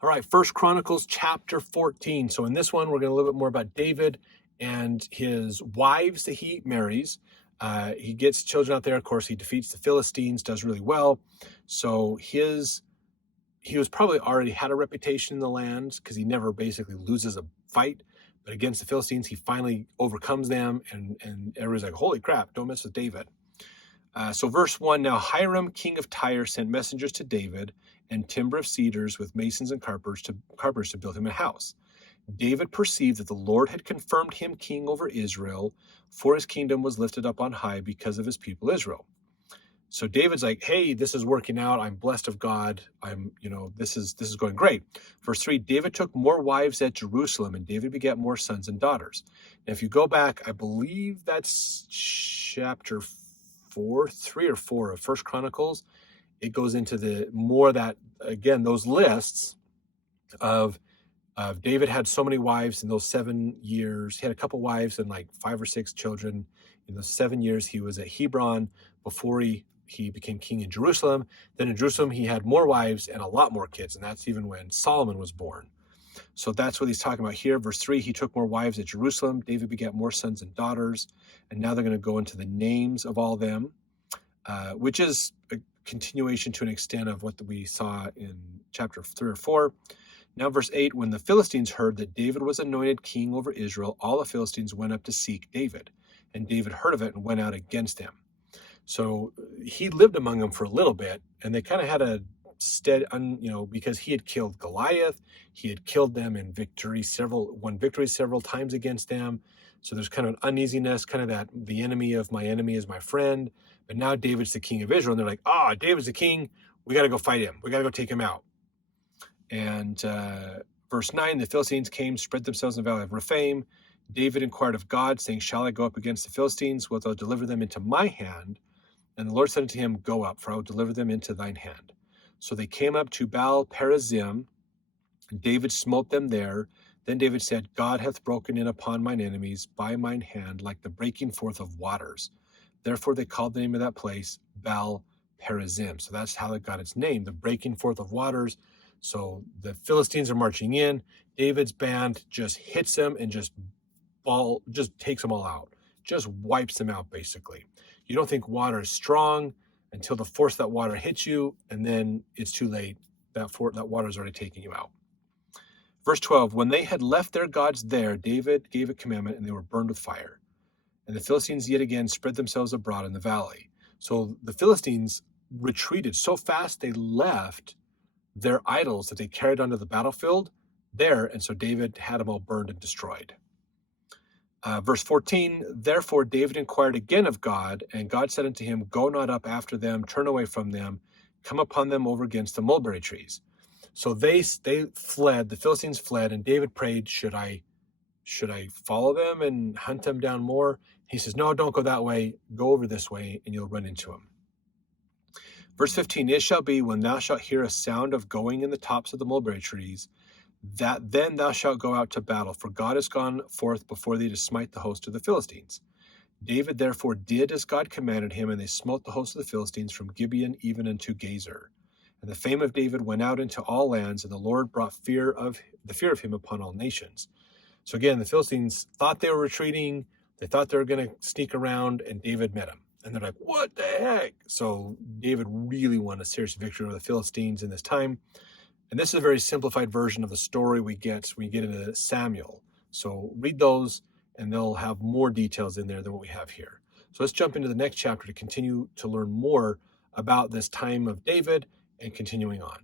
All right, First Chronicles chapter 14. So in this one, we're going to a little bit more about David and his wives that he marries. He gets children out there. Of course, he defeats the Philistines, does really well. So he was probably already had a reputation in the land because he never basically loses a fight. But against the Philistines, he finally overcomes them, and everybody's like, holy crap, don't mess with David. So verse 1, now Hiram, king of Tyre, sent messengers to David and timber of cedars with masons and carpenters to build him a house. David perceived that the Lord had confirmed him king over Israel, for his kingdom was lifted up on high because of his people Israel. So David's like, hey, this is working out. I'm blessed of God. This is going great. Verse 3, David took more wives at Jerusalem, and David begat more sons and daughters. Now, if you go back, I believe that's chapter 3 or 4 of First Chronicles. It goes into the more that, again, those lists of David had so many wives in those 7 years. He had a couple wives and like 5 or 6 children in those 7 years he was at Hebron before he became king in Jerusalem. Then in Jerusalem, he had more wives and a lot more kids, and that's even when Solomon was born. So that's what he's talking about here. Verse 3, he took more wives at Jerusalem. David begat more sons and daughters. And now they're going to go into the names of all of them, which is a continuation to an extent of what we saw in chapter 3 or 4. Now verse 8, when the Philistines heard that David was anointed king over Israel, all the Philistines went up to seek David. And David heard of it and went out against him. So he lived among them for a little bit, and they kind of had a because he had killed Goliath, he had killed them in victory, won victories several times against them. So there's kind of an uneasiness, kind of that the enemy of my enemy is my friend. But now David's the king of Israel, and they're like, David's the king. We got to go fight him. We got to go take him out. And verse 9, the Philistines came, spread themselves in the valley of Rephaim. David inquired of God, saying, shall I go up against the Philistines? Wilt thou deliver them into my hand? And the Lord said unto him, go up, for I will deliver them into thine hand. So they came up to Baal Perazim, and David smote them there. Then David said, God hath broken in upon mine enemies by mine hand, like the breaking forth of waters. Therefore they called the name of that place Baal Perazim. So that's how it got its name, the breaking forth of waters. So the Philistines are marching in. David's band just hits them and just takes them all out, just wipes them out, basically. You don't think water is strong until the force of that water hits you, and then it's too late. That water is already taking you out. Verse 12, when they had left their gods there, David gave a commandment, and they were burned with fire. And the Philistines yet again spread themselves abroad in the valley. So the Philistines retreated so fast they left their idols that they carried onto the battlefield there, and so David had them all burned and destroyed. Verse 14, therefore David inquired again of God, and God said unto him, go not up after them, turn away from them, come upon them over against the mulberry trees. So they fled, the Philistines fled, and David prayed, should I follow them and hunt them down more? He says, no, don't go that way, go over this way, and you'll run into them. Verse 15, it shall be when thou shalt hear a sound of going in the tops of the mulberry trees, that then thou shalt go out to battle, for God is gone forth before thee to smite the host of the Philistines. David therefore did as God commanded him, and they smote the host of the Philistines from Gibeon even unto Gazer. And the fame of David went out into all lands, and the Lord brought the fear of him upon all nations. So again, the Philistines thought they were retreating, they thought they were going to sneak around, and David met them. And they're like, what the heck? So David really won a serious victory over the Philistines in this time. And this is a very simplified version of the story we get when we get into Samuel. So read those, and they'll have more details in there than what we have here. So let's jump into the next chapter to continue to learn more about this time of David and continuing on.